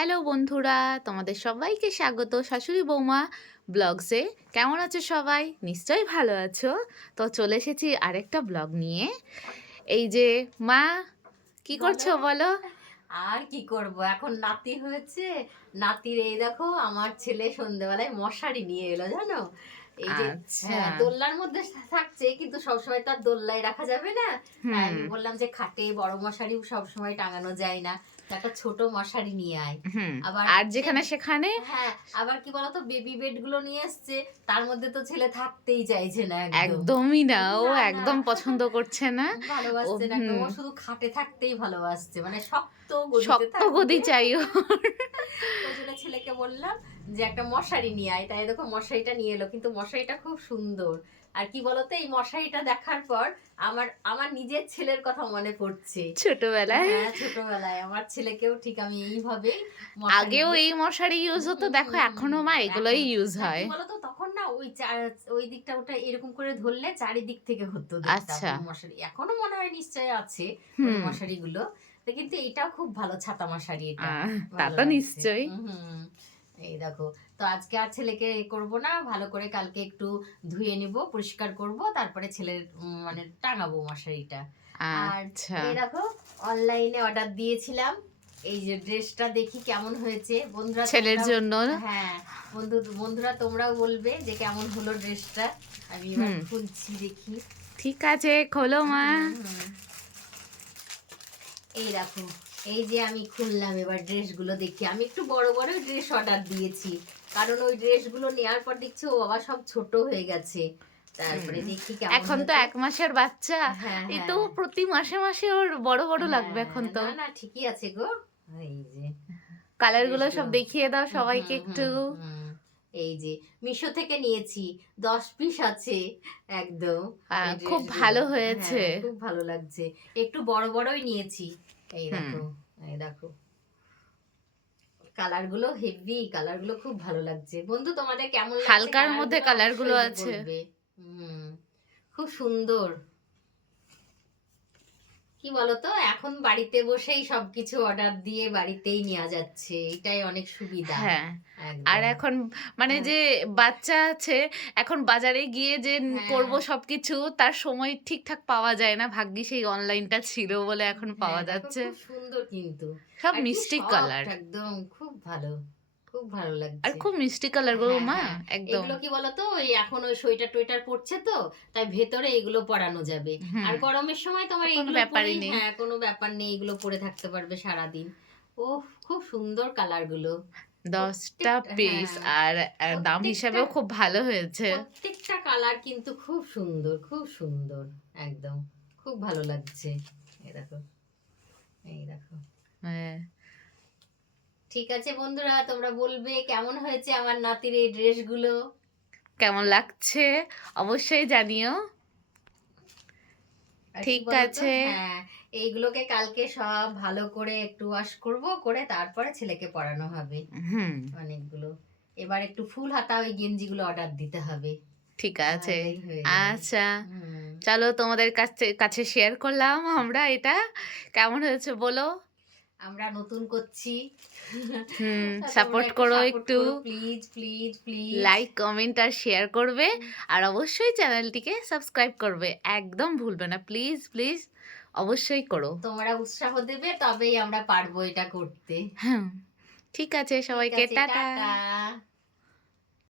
Hello বন্ধুরা, তোমাদের সবাইকে স্বাগত শাশুড়ি বৌমা ব্লগসে। কেমন আছো সবাই? নিশ্চয়ই ভালো আছো। তো চলে এসেছি আরেকটা ব্লগ নিয়ে। এই যে মা, কি করছো বলো? আর কি করব, এখন নাতি হয়েছে। নাতির এই দেখো, আমার ছেলে সন্ধ্যেবেলায় মশারি নিয়ে এলো, জানো? এই যে আচ্ছা। হ্যাঁ, দোলনার মধ্যে থাকছে, কিন্তু সবসময় তো আর দোলনায় রাখা যাবে না। তাই হুম আমি বললাম যে খাটে বড় মশারিও সবসময় টাঙানো যায় না, তো একটা ছোট মশারি নিয়ে আয়। হুম। আবার আর যেখানে সেখানে হ্যাঁ, আবার কি বলতো, বেবি বেড গুলো নিয়ে এসছে, তার মধ্যে তো ছেলে থাকতেই চাইছে না একদম। একদমই না, ও না না, একদম পছন্দ করছে না। ও ভালোবাসছে না একদম, ও শুধু খাটে থাকতেই ভালোবাসছে, মানে শক্ত গদিতে শক্ত থাকবে। গদি চাই ওর। ওই জন্য ছেলেকে বললাম যে একটা মশারি নিয়ে আয়, তাই দেখো মশারিটা নিয়ে এলো, কিন্তু মশারিটা খুব সুন্দর। আর কি বলতো, এই মশারিটা দেখার পর আমার আমার নিজের ছেলের কথা মনে পড়ছে। ছোটবেলায় হ্যাঁ, ছোটবেলায় আমার ছেলেকেও ঠিক আমি এইভাবেই মশারি আগেও দিয়ে এই মশারি ইউজ হতো, দেখো এখনো মা এগুলোই এখনো ইউজ না, কি হয়। বলতো, তখন না ওই দিকটা ওটা এরকম করে ধরলে চারিদিক থেকে হতো, দেখতাম আচ্ছা। ওই মশারি, এখনো মনে হয় নিশ্চয় আছে ওই হুম। মশারিগুলো। তো কিন্তু এটাও খুব ভালো, ছাতা মশারি এটা, তা ভালো তো লাগছে। নিশ্চয়ই। এই দেখো, তো আজকে আর ছেলেকে করব না, ভালো করে কালকে একটু ধুয়ে নিব, পরিষ্কার করব, তারপরে ছেলের মানে টাঙাবো মশারিটা। আর আচ্ছা। এই দেখো, অনলাইনে অর্ডার দিয়েছিলাম, এই যে ড্রেসটা দেখি কেমন হয়েছে, বন্ধুরা ছেলের তোমরাও। জন্য। হ্যাঁ, বন্ধুরা তোমরাও বলবে যে কেমন হলো ড্রেসটা। আমি এবার হুম। খুলছি, দেখি। ঠিক আছে, খোলো মা। হুম, এই দেখো, এই যে আমি খুললাম, এবার ড্রেসগুলো দেখি। আমি একটু বড় বড় ড্রেস অর্ডার দিয়েছি, কারণ ওই ড্রেসগুলো নেওয়ার পর দেখছি ও বাবা সব ছোট হয়ে গেছে। তারপরে হুম। দেখি কেমন এখন তো হয়েছে। 1 মাসের বাচ্চা। হ্যাঁ এই তো হ্যাঁ প্রতি মাসে মাসে ওর বড় বড় লাগবে হ্যাঁ, এখন তো। না না, ঠিকই আছে গো। এই যে কালার গুলো সব ড্রেসগুলো, দেখিয়ে দাও সবাইকে একটু। এই যে মিশো থেকে নিয়েছি, 10 পিস আছে একদম। ওই খুব ড্রেসগুলো, ভালো হয়েছে। হ্যাঁ খুব ভালো লাগছে। একটু বড় বড়ই নিয়েছি। এই হুম। দেখো, এই দেখো, কালার গুলো হেভি, কালার গুলো খুব ভালো লাগছে। বন্ধু, তোমাদের কেমন লাগছে হালকার কালার মধ্যে গুলো কালার গুলো অবশ্যই আছে। বলবে। হুম, খুব সুন্দর। কি বলতো, এখন বাড়িতে বসেই সবকিছু অর্ডার দিয়ে বাড়িতেই নেওয়া যাচ্ছে, এটাই অনেক সুবিধা। হ্যাঁ। আর একদম। এখন মানে হ্যাঁ যে বাচ্চা আছে, এখন বাজারে গিয়ে যে হ্যাঁ করব সবকিছু তার সময় ঠিকঠাক পাওয়া যায় না। ভাগ্যিস এই অনলাইনটা ছিল বলে এখন হ্যাঁ, পাওয়া দেখো যাচ্ছে। খুব সুন্দর কিন্তু। সব আর কি মিষ্টি সফট, কালার। একদম খুব ভালো, খুব ভালো আর লাগছে। খুব মিষ্টি কালার গো হ্যাঁ মা। হ্যাঁ, একদম। এগুলো কি বলতো, ওই এখন ওই সোয়েটার টোয়েটার পরছে তো, তাই ভেতরে এগুলো পরানো যাবে। আর হুম। গরমের সময় তো তোমার কোনো এগুলো ব্যাপারই পরেই, নেই। হ্যাঁ কোনো ব্যাপার নেই, এগুলো পরে থাকতে পারবে সারাদিন। ও, খুব সুন্দর কালার গুলো। 10টা প্রত্যেকটা, পিস। হ্যাঁ, আর দাম প্রত্যেকটা হিসাবেও খুব ভালো হয়েছে। প্রত্যেকটা কালার কিন্তু খুব সুন্দর, খুব সুন্দর, একদম খুব ভালো লাগছে। এই দেখো, এই দেখো। হ্যাঁ। ঠিক আছে বন্ধুরা, তোমরা বলবে কেমন হয়েছে আমার নাতির এই ড্রেসগুলো। কেমন লাগছে অবশ্যই জানিও। আর কি ঠিক বলতো, আছে। হ্যাঁ, এইগুলোকে কালকে সব ভালো করে একটু ওয়াশ করব, করে তারপরে ছেলেকে পরানো হবে হুম। অনেকগুলো। এবার একটু ফুল হাতা ওই গেঞ্জিগুলো অর্ডার দিতে হবে, ঠিক আছে। তাহলেই হয়ে যাবে। আচ্ছা। হুম, চলো তোমাদের কাছে কাছে শেয়ার করলাম আমরা এটা। কেমন হয়েছে বলো? আমরা নতুন করছি। হুম। তোমরা সাপোর্ট একটু করো সাপোর্ট একটু। করো, please please please. Like comment আর শেয়ার করবে। আর অবশ্যই চ্যানেলটিকে সাবস্ক্রাইব করবে, একদম ভুলবে না, প্লিজ প্লিজ অবশ্যই করো। তোমরা উৎসাহ দেবে, তবেই আমরা পারবো এটা করতে। হুম। ঠিক আছে, ঠিক সবাইকে আছে, টাটা। টাটা।